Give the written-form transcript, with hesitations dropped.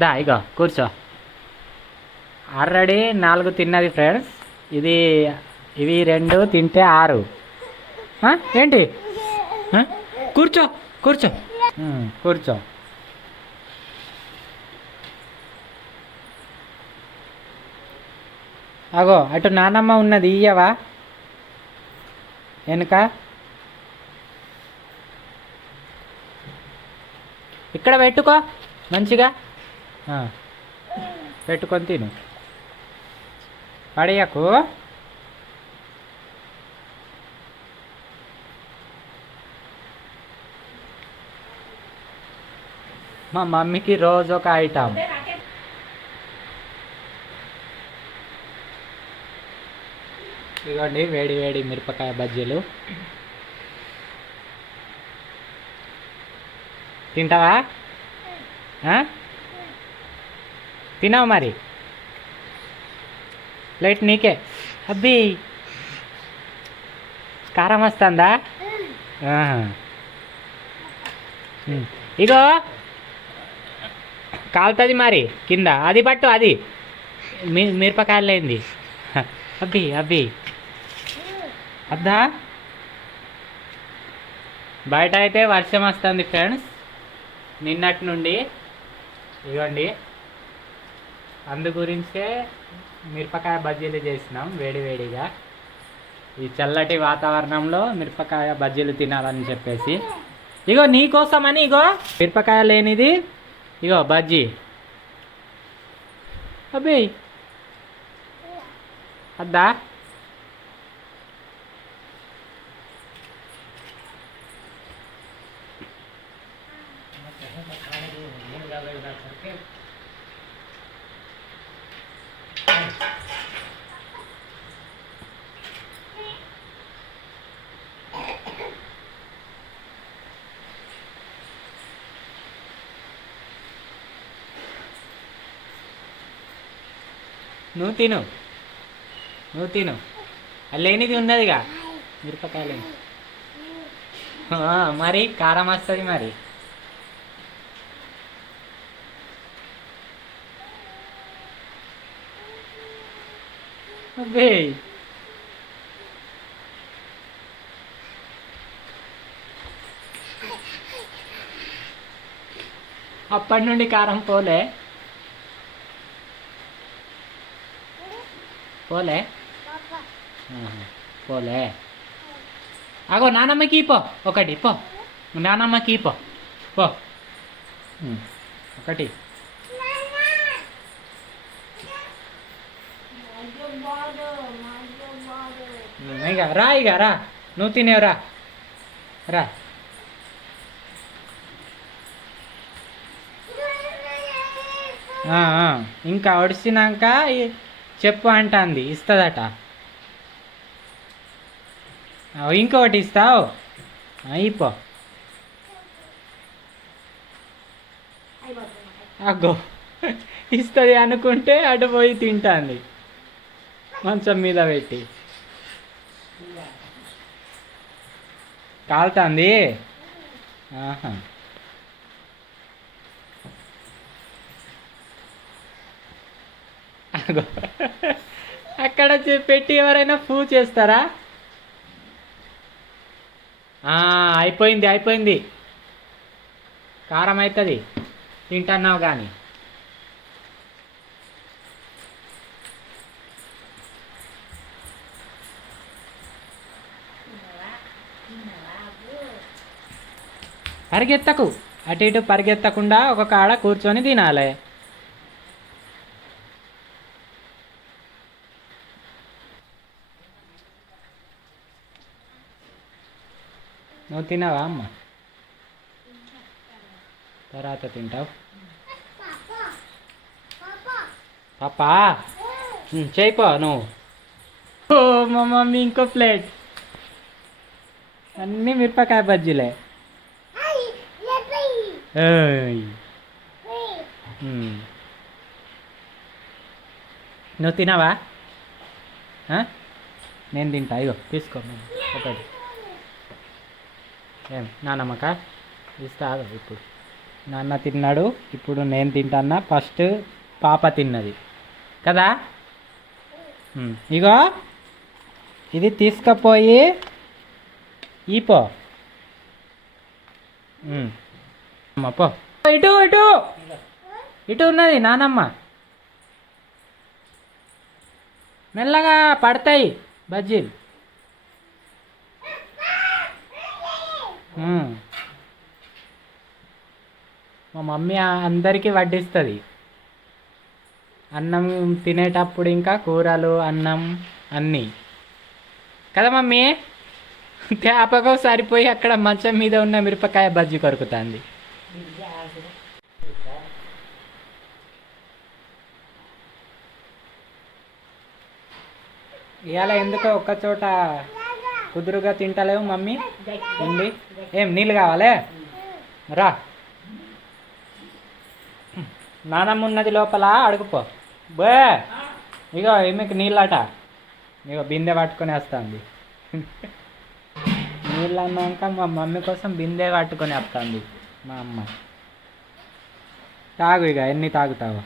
దా ఇగో కూర్చో. ఆల్రెడీ 4 తిన్నది ఫ్రెండ్స్. ఇది ఇవి 2 తింటే 6. ఏంటి? కూర్చో కూర్చో కూర్చో. అగో అటు నానమ్మ ఉన్నది, ఇయ్యవా? వెనుక ఇక్కడ పెట్టుకో మంచిగా, పెట్టుకొని తిను, పడేయకు. మా మమ్మీకి రోజు ఒక ఐటమ్. ఇదిగోండి వేడి వేడి మిరపకాయ బజ్జీలు. తింటావా? తినావు మరి, ప్లేట్ నీకే. అబ్బి కారం వస్తుందా? ఇగో కాలుతుంది మరి కింద, అది పట్టు, అది మిరపకాయలు లేనిది. అబ్బి అబ్బి అద్దా. బయట అయితే వర్షం వస్తుంది ఫ్రెండ్స్ నిన్నటి నుండి. ఇవ్వండి, అందు గురించే మిరపకాయ బజ్జీలు చేసినాం వేడి వేడిగా. ఈ చల్లటి వాతావరణంలో మిరపకాయ బజ్జీలు తినాలని చెప్పేసి. ఇగో నీకోసమని ఇగో మిరపకాయ లేనిది, ఇగో బజ్జీ. అబ్బి అద్దా. నువ్వు తిను, నువ్వు తిను. లేనిది ఉన్నదిగా మిరపకాయలు. మరి కారం వస్తుంది మరి. అబ్బే అప్పటి నుండి కారం పోలే పోలే పోలే. అగో నానమ్మకి పో ఒకటి, పో నానమ్మకి పో పో ఒకటి. ఇక రా, ఇక రా, నువ్వు తినేవురా, రా. ఇంకా ఒడిసినాక చెప్పు అంటుంది, ఇస్తుందట. ఇంకొకటి ఇస్తావు, అయిపో. అగ్గో ఇస్తుంది అనుకుంటే అటు పోయి తింటుంది మంచం మీద పెట్టి. కాలుతుంది. అగో అక్కడ పెట్టి ఎవరైనా పూ చేస్తారా? అయిపోయింది అయిపోయింది, కారం అవుతుంది తింటున్నావు కానీ. పరిగెత్తకు, అటు ఇటు పరిగెత్తకుండా ఒక కాడ కూర్చొని తినాలి. నువ్వు తిన్నావా అమ్మ? తర్వాత తింటావు. పాపా చేయిపో నువ్వు. ఓ మా మమ్మీ ఇంకో ప్లేట్, అన్నీ మిరపకాయ బజ్జీలే. నువ్వు తినావా? నేను తింటా, ఇగో తీసుకో ఒకటి. ఏం నానమ్మక ఇస్తా ఇప్పుడు. నాన్న తిన్నాడు, ఇప్పుడు నేను తింటాన్నా. ఫస్ట్ పాప తిన్నది కదా. ఇగో ఇది తీసుకుపోయి పో అమ్మ పో. ఇటు ఇటు ఇటు ఉన్నది నానమ్మ. మెల్లగా పడతాయి బజ్జీలు. మా మమ్మీ అందరికీ వడ్డిస్తుంది అన్నం తినేటప్పుడు, ఇంకా కూరలు అన్నం అన్నీ కదా మమ్మీ. తేపగా సరిపోయి అక్కడ మంచం మీద ఉన్న మిరపకాయ బజ్జీ కొరుకుతుంది. ఇవాళ ఎందుకో ఒక్కచోట కుదురుగా తింటలేవు మమ్మీ. ఉండి ఏం నీళ్ళు కావాలే? రా, నానమ్మ ఉన్నది లోపల, అడుగుపో. బే ఇగో ఈమెకి నీళ్ళట. ఇగో బిందె పట్టుకొని వస్తుంది. నీళ్ళు అన్నాక మా మమ్మీ కోసం బిందె పట్టుకొని వస్తుంది మా అమ్మ. తాగు ఇక, ఎన్ని తాగుతావు?